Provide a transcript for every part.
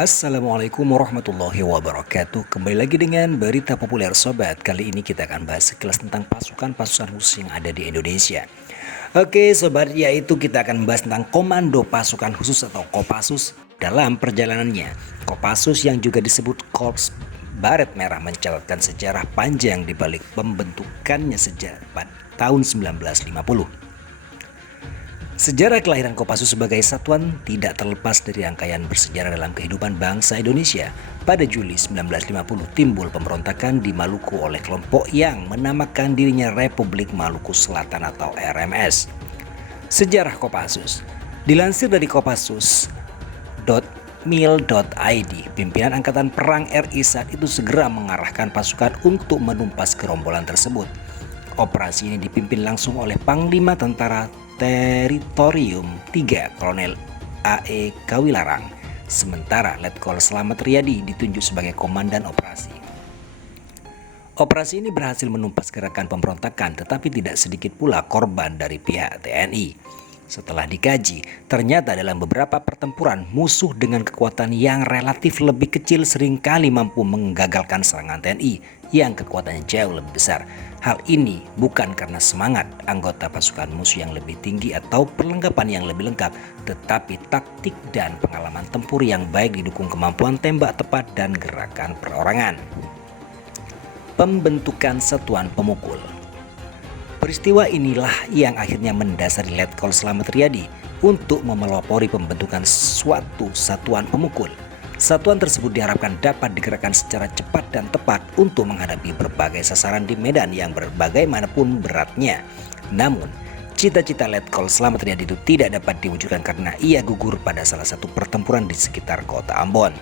Assalamualaikum warahmatullahi wabarakatuh. Kembali lagi dengan berita populer sobat. Kali ini kita akan bahas sekilas tentang pasukan-pasukan khusus yang ada di Indonesia. Oke sobat, yaitu kita akan membahas tentang Komando Pasukan Khusus atau Kopassus. Dalam perjalanannya, Kopassus yang juga disebut Korps Baret Merah mencatatkan sejarah panjang di balik pembentukannya sejak pada tahun 1950. Sejarah kelahiran Kopassus sebagai satuan tidak terlepas dari rangkaian bersejarah dalam kehidupan bangsa Indonesia. Pada Juli 1950 timbul pemberontakan di Maluku oleh kelompok yang menamakan dirinya Republik Maluku Selatan atau RMS. Sejarah Kopassus dilansir dari kopassus.mil.id. Pimpinan Angkatan Perang RI saat itu segera mengarahkan pasukan untuk menumpas gerombolan tersebut. Operasi ini dipimpin langsung oleh Panglima Tentara Teritorium 3 Kolonel A.E. Kawilarang, sementara Letkol Slamet Riyadi ditunjuk sebagai komandan operasi. Operasi ini berhasil menumpas gerakan pemberontakan, tetapi tidak sedikit pula korban dari pihak TNI. Setelah dikaji, ternyata dalam beberapa pertempuran musuh dengan kekuatan yang relatif lebih kecil seringkali mampu menggagalkan serangan TNI yang kekuatannya jauh lebih besar. Hal ini bukan karena semangat anggota pasukan musuh yang lebih tinggi atau perlengkapan yang lebih lengkap, tetapi taktik dan pengalaman tempur yang baik didukung kemampuan tembak tepat dan gerakan perorangan. Pembentukan Satuan Pemukul. Peristiwa inilah yang akhirnya mendasari Letkol Slamet Riyadi untuk memelopori pembentukan suatu satuan pemukul. Satuan tersebut diharapkan dapat digerakkan secara cepat dan tepat untuk menghadapi berbagai sasaran di medan yang berbagaimanapun beratnya. Namun, cita-cita Letkol Slamet Riyadi itu tidak dapat diwujudkan karena ia gugur pada salah satu pertempuran di sekitar kota Ambon.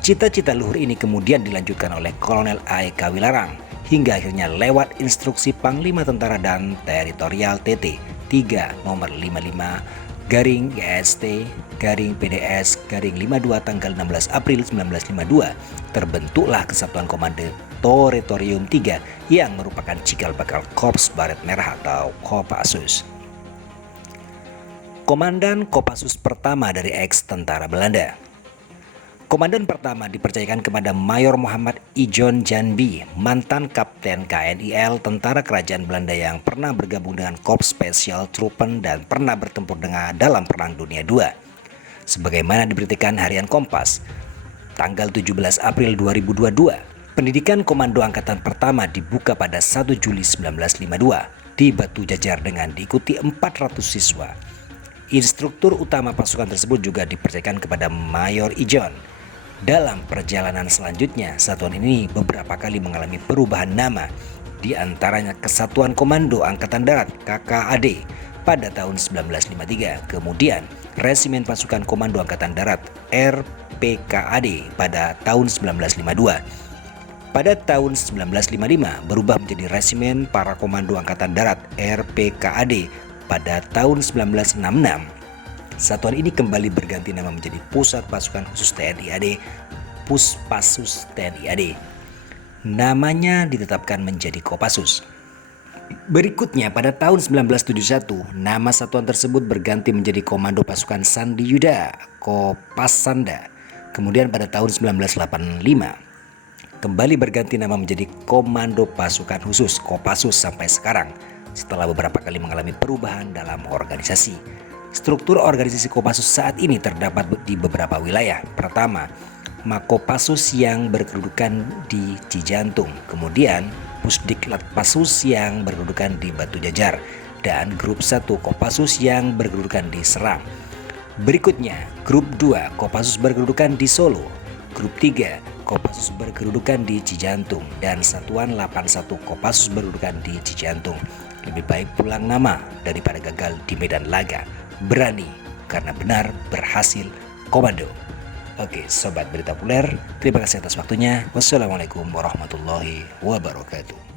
Cita-cita luhur ini kemudian dilanjutkan oleh Kolonel A.E. Kawilarang hingga akhirnya lewat instruksi Panglima Tentara dan Teritorial TT 3 nomor 55-GST-PDS-52 tanggal 16 April 1952 terbentuklah Kesatuan Komando Teritorium 3 yang merupakan cikal bakal Korps Baret Merah atau Kopassus. Komandan Kopassus pertama dari ex-tentara Belanda. Komandan pertama dipercayakan kepada Mayor Muhammad Ijon Janbi, mantan Kapten KNIL tentara kerajaan Belanda yang pernah bergabung dengan Korps Special Truppen dan pernah bertempur dalam Perang Dunia II. Sebagaimana diberitakan Harian Kompas, tanggal 17 April 2022, pendidikan Komando Angkatan Pertama dibuka pada 1 Juli 1952 di Batu Jajar dengan diikuti 400 siswa. Instruktur utama pasukan tersebut juga dipercayakan kepada Mayor Ijon. Dalam perjalanan selanjutnya, satuan ini beberapa kali mengalami perubahan nama, di antaranya Kesatuan Komando Angkatan Darat KKAD pada tahun 1953, kemudian Resimen Pasukan Komando Angkatan Darat RPKAD pada tahun 1952. Pada tahun 1955 berubah menjadi Resimen Para Komando Angkatan Darat RPKAD pada tahun 1966. Satuan ini kembali berganti nama menjadi Pusat Pasukan Khusus TNI AD, Puspassus TNI AD. Namanya ditetapkan menjadi Kopassus. Berikutnya pada tahun 1971, nama satuan tersebut berganti menjadi Komando Pasukan Sandi Yuda, Kopasanda. Kemudian pada tahun 1985, kembali berganti nama menjadi Komando Pasukan Khusus, Kopassus sampai sekarang, setelah beberapa kali mengalami perubahan dalam organisasi. Struktur organisasi Kopassus saat ini terdapat di beberapa wilayah. Pertama, Makopassus yang berkedudukan di Cijantung, kemudian Pusdiklat Passus yang berkedudukan di Batu Jajar, dan Grup 1 Kopassus yang berkedudukan di Serang. Berikutnya, Grup 2 Kopassus berkedudukan di Solo, Grup 3 Kopassus berkedudukan di Cijantung, dan Satuan 81 Kopassus berkedudukan di Cijantung. Lebih baik pulang nama daripada gagal di medan laga. Berani karena benar, berhasil komando. Oke sobat berita populer, terima kasih atas waktunya. Wassalamualaikum warahmatullahi wabarakatuh.